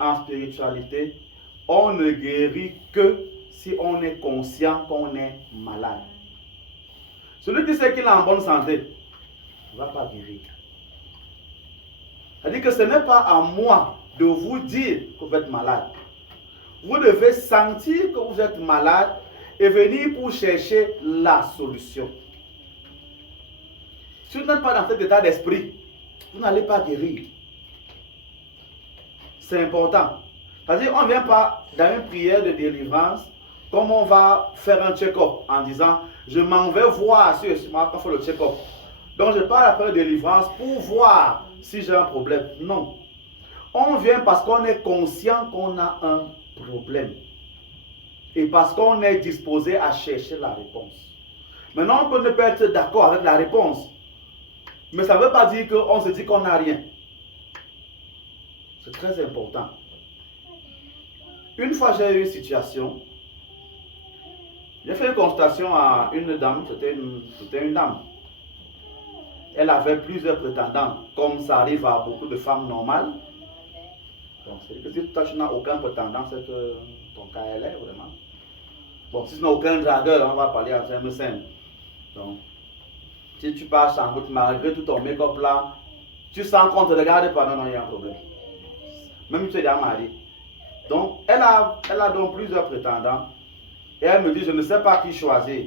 en spiritualité, on ne guérit que si on est conscient qu'on est malade. Celui qui sait qu'il est en bonne santé ne va pas guérir. C'est-à-dire que ce n'est pas à moi de vous dire que vous êtes malade. Vous devez sentir que vous êtes malade et venir pour chercher la solution. Si vous n'êtes pas dans cet état d'esprit, vous n'allez pas guérir. C'est important. C'est-à-dire qu'on ne vient pas dans une prière de délivrance comme on va faire un check-up en disant je m'en vais voir si je m'en fait le check-up. Donc je parle après de délivrance pour voir si j'ai un problème. Non. On vient parce qu'on est conscient qu'on a un problème. Et parce qu'on est disposé à chercher la réponse. Maintenant, on peut ne pas être d'accord avec la réponse. Mais ça ne veut pas dire qu'on se dit qu'on n'a rien. C'est très important. Une fois, j'ai eu une situation. J'ai fait une consultation à une dame. C'était une dame. Elle avait plusieurs prétendants. Comme ça arrive à beaucoup de femmes normales. Donc, c'est que si toi, tu n'as aucun prétendant, c'est que ton cas, elle est vraiment. Bon, si tu n'as aucun dragueur, on va parler en termes simples. Donc, si tu passes en route, malgré tout ton make-up là, tu sens qu'on te regarde pas, non, il y a un problème. Même si tu es déjà marié. Donc, elle a donc plusieurs prétendants. Et elle me dit, je ne sais pas qui choisir.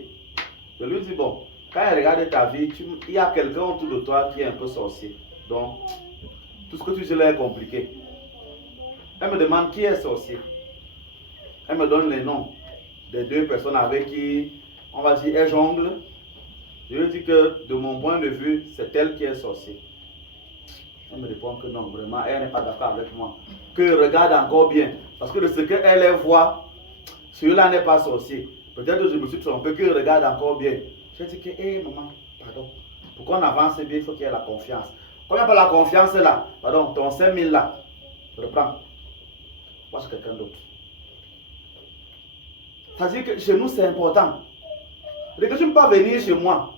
Je lui dis, bon, quand elle regarde ta vie, il y a quelqu'un autour de toi qui est un peu sorcier. Donc, tout ce que tu dis là est compliqué. Elle me demande qui est sorcier. Elle me donne les noms des deux personnes avec qui, on va dire, elle jongle. Je lui dis que, de mon point de vue, c'est elle qui est sorcier. Elle me répond que non, vraiment, elle n'est pas d'accord avec moi. Que regarde encore bien. Parce que de ce qu'elle voit, celui-là n'est pas sorcier. Peut-être que je me suis trompé, que regarde encore bien. J'ai dit que, hé maman, pardon. Pour qu'on avance bien, il faut qu'il y ait la confiance. Quand il n'y a pas la confiance là, pardon, ton 5000 là, reprends. Moi, c'est quelqu'un d'autre. C'est-à-dire que chez nous, c'est important. Que tu ne peux pas venir chez moi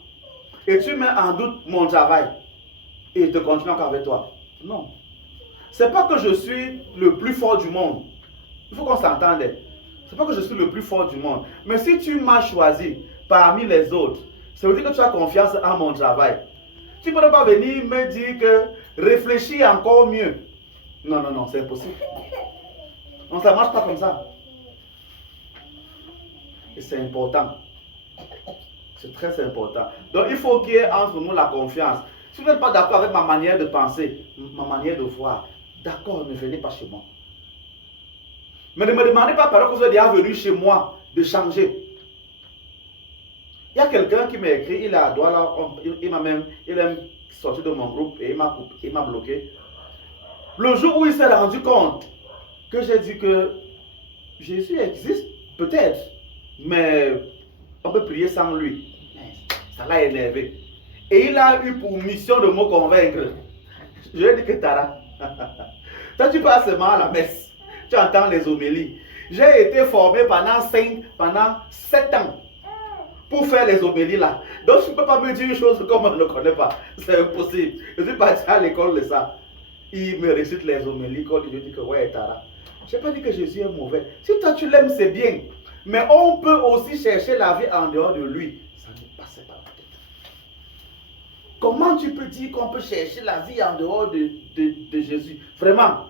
et tu mets en doute mon travail et je continue encore avec toi. Non. C'est pas que je suis le plus fort du monde. Il faut qu'on s'entende. C'est pas que je suis le plus fort du monde. Mais si tu m'as choisi parmi les autres, ça veut dire que tu as confiance en mon travail. Tu ne peux pas venir me dire que réfléchis encore mieux. Non, non, non, c'est impossible. Non, ça ne marche pas comme ça. Et c'est important. C'est très important. Donc, il faut qu'il y ait entre nous la confiance. Si vous n'êtes pas d'accord avec ma manière de penser, ma manière de voir, d'accord, ne venez pas chez moi. Mais ne me demandez pas, pendant que vous êtes déjà venu chez moi, de changer. Il y a quelqu'un qui m'a écrit, il est à Douala, il est sorti de mon groupe et il m'a bloqué. Le jour où il s'est rendu compte que j'ai dit que Jésus existe, peut-être, mais on peut prier sans lui. Ça l'a énervé. Et il a eu pour mission de me convaincre. Je lui ai dit que Tara, toi tu passes seulement à la messe, tu entends les homélies. J'ai été formé pendant 7 ans pour faire les homélies là. Donc je ne peux pas me dire une chose comme on ne connaît pas. C'est impossible. Je suis parti à l'école de ça. Il me récite les homélies quand je dis que ouais Tara. Je n'ai pas dit que Jésus est mauvais. Si toi tu l'aimes, c'est bien. Mais on peut aussi chercher la vie en dehors de lui. Ça ne passe pas la tête. Comment tu peux dire qu'on peut chercher la vie en dehors de Jésus? Vraiment.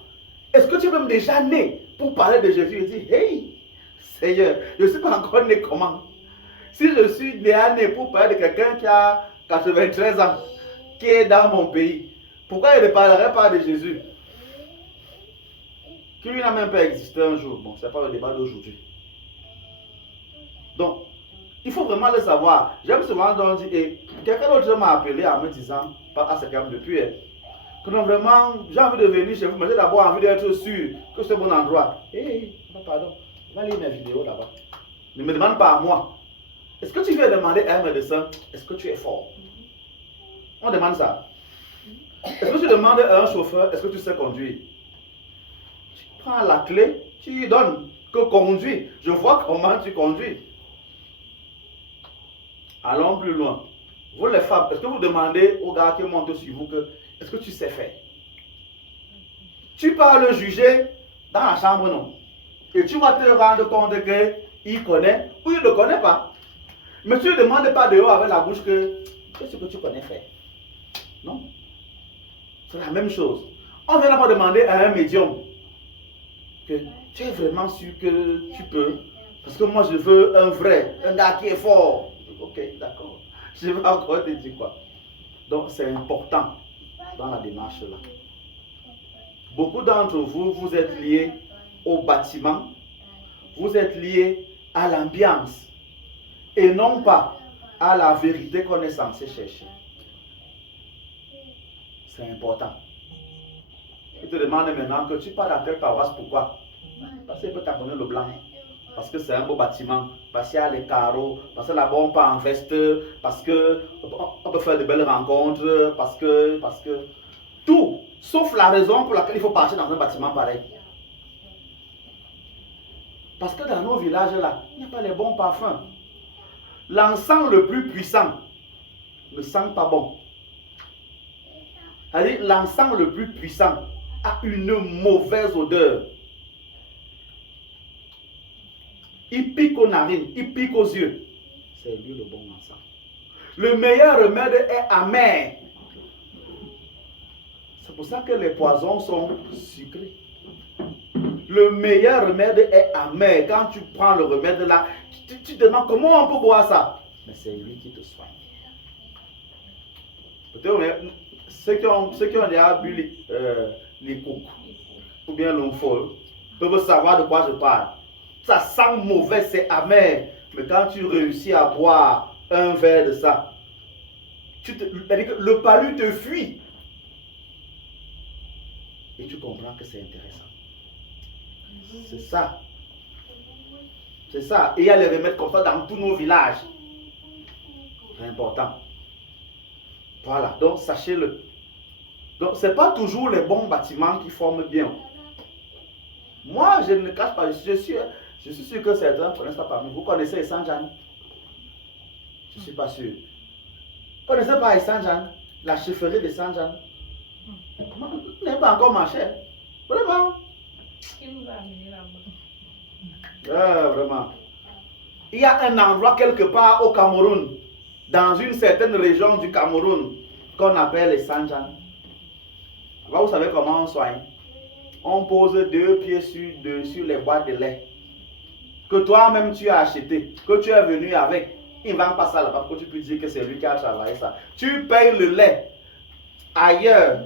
Est-ce que tu es même déjà né pour parler de Jésus et dire, hey, Seigneur, je ne suis pas encore né comment? Si je suis né pour parler de quelqu'un qui a 93 ans, qui est dans mon pays, pourquoi il ne parlerait pas de Jésus? Qui lui n'a même pas existé un jour. Bon, ce n'est pas le débat d'aujourd'hui. Donc, il faut vraiment le savoir. J'aime souvent dire, et quelqu'un d'autre m'a appelé en me disant, pas à ce calme depuis, que non, vraiment, j'ai envie de venir chez vous, mais j'ai d'abord envie d'être sûr que c'est un bon endroit. Pardon, va lire mes vidéos là-bas. Ne me demande pas à moi. Est-ce que tu viens demander à un médecin, est-ce que tu es fort? On demande ça. Est-ce que tu demandes à un chauffeur, est-ce que tu sais conduire? Tu prends la clé, tu lui donnes que conduire. Je vois comment tu conduis. Allons plus loin. Vous les femmes, est-ce que vous demandez aux gars qui montent sur vous que est-ce que tu sais faire? Tu pars le juger dans la chambre, non. Et tu vas te rendre compte qu'il connaît ou il ne connaît pas. Mais tu ne demandes pas dehors avec la bouche que qu'est-ce que tu connais faire. Non. C'est la même chose. On ne vient pas demander à un médium que tu es vraiment sûr que tu peux. Parce que moi je veux un vrai, un gars qui est fort. Ok, d'accord. Je vais encore te dire quoi. Donc c'est important dans la démarche là. Beaucoup d'entre vous, vous êtes liés au bâtiment, vous êtes liés à l'ambiance et non pas à la vérité qu'on est censé chercher. C'est important. Il te demande maintenant que tu pars dans quelle paroisse, pourquoi? Parce qu'il peut t'abonner le blanc. Parce que c'est un beau bâtiment, parce qu'il y a les carreaux, parce que là-bas on peut en veste, parce qu'on peut faire de belles rencontres, parce que tout, sauf la raison pour laquelle il faut partir dans un bâtiment pareil. Parce que dans nos villages là, il n'y a pas les bons parfums. L'encens le plus puissant ne sent pas bon. C'est-à-dire l'encens le plus puissant a une mauvaise odeur. Il pique aux narines, il pique aux yeux. C'est lui le bon encens. Le meilleur remède est amer. C'est pour ça que les poisons sont sucrés. Le meilleur remède est amer. Quand tu prends le remède là, tu te demandes comment on peut boire ça. Mais c'est lui qui te soigne. Peut-être ceux qui ont déjà bu les coques ou bien l'onfol peuvent savoir de quoi je parle. Ça sent mauvais, c'est amer. Mais quand tu réussis à boire un verre de ça, le palu te fuit. Et tu comprends que c'est intéressant. C'est ça. C'est ça. Et il y a les remèdes comme ça dans tous nos villages. C'est important. Voilà, donc sachez-le. Donc, ce n'est pas toujours les bons bâtiments qui forment bien. Moi, je ne cache pas, je suis sûr que certains ne connaissent pas parmi vous. Vous connaissez Saint-Jean? Je ne suis pas sûr. Vous ne connaissez pas Saint-Jean? La chefferie de Saint-Jean? Vous n'avez pas encore marché. Vraiment? Qui nous a amené là-bas? Vraiment. Il y a un endroit quelque part au Cameroun, dans une certaine région du Cameroun, qu'on appelle les Saint-Jean. Vous savez comment on soigne? On pose 2 pieds sur les boîtes de lait que toi-même tu as acheté, que tu es venu avec. Il ne vend pas ça là-bas pour que tu puisses dire que c'est lui qui a travaillé ça. Tu payes le lait ailleurs.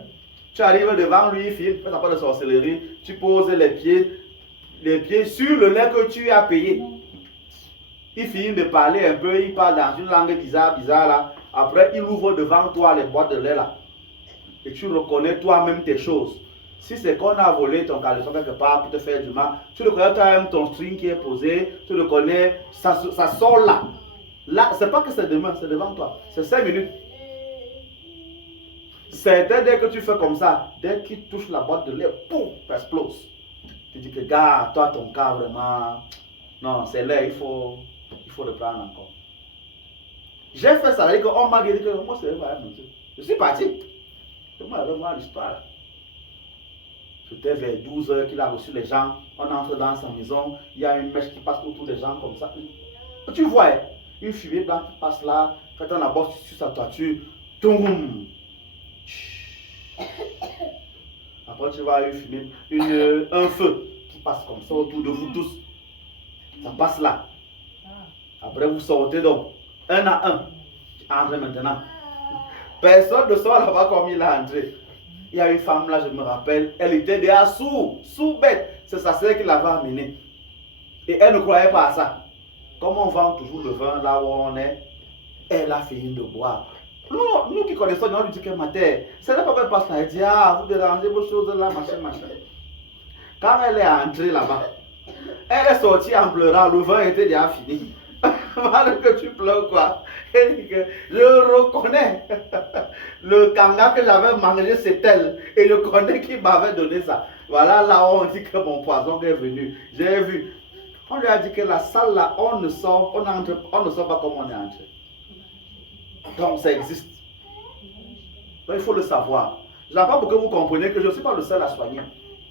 Tu arrives devant lui, il fait un peu de sorcellerie. Tu poses les pieds sur le lait que tu as payé. Il finit de parler un peu, il parle dans une langue bizarre là. Après, il ouvre devant toi les boîtes de lait là. Et tu reconnais toi-même tes choses. Si c'est qu'on a volé ton caleçon quelque part pour te faire du mal, tu le connais toi-même ton string qui est posé, tu le connais, ça sort là. Là, c'est pas que c'est demain, c'est devant toi. C'est 5 minutes. Certains, dès que tu fais comme ça, dès qu'il touche la boîte de lait, pouf, ça explose. Tu dis que, gars, toi, ton cas, vraiment, non, c'est lait, il faut le prendre encore. J'ai fait ça, et on m'a dit que moi, c'est vrai, monsieur. Je suis parti. Je m'en vais voir l'histoire. C'était vers 12 h qu'il a reçu les gens. On entre dans sa maison, il y a une mèche qui passe autour des gens comme ça. Tu vois, une fumée blanche qui passe là, quand on aborde sur sa toiture, toum. Après, tu vois une fumée, un feu qui passe comme ça autour de vous tous. Ça passe là. Après, vous sortez donc, un à un. Entrez maintenant. Personne ne sort là-bas comme il a entré. Il y a une femme là, je me rappelle, elle était déjà sous bête. C'est sa sœur qui l'avait amenée. Et elle ne croyait pas à ça. Comme on vend toujours le vin là où on est, elle a fini de boire. Nous qui connaissons, on lui dit que matin, c'est là pas parce qu'elle dit, ah, vous dérangez vos choses là, machin. Quand elle est entrée là-bas, elle est sortie en pleurant, le vin était déjà fini. Voilà que tu pleures quoi. Elle dit que je reconnais le kanga que j'avais mangé, c'est elle. Et je connais qui m'avait donné ça. Voilà là où on dit que mon poison est venu. J'ai vu. On lui a dit que la salle là, on ne sort pas comme on est entré. Donc ça existe. Donc il faut le savoir. Je n'ai pas pour que vous compreniez que je ne suis pas le seul à soigner.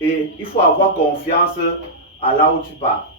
Et il faut avoir confiance à là où tu pars.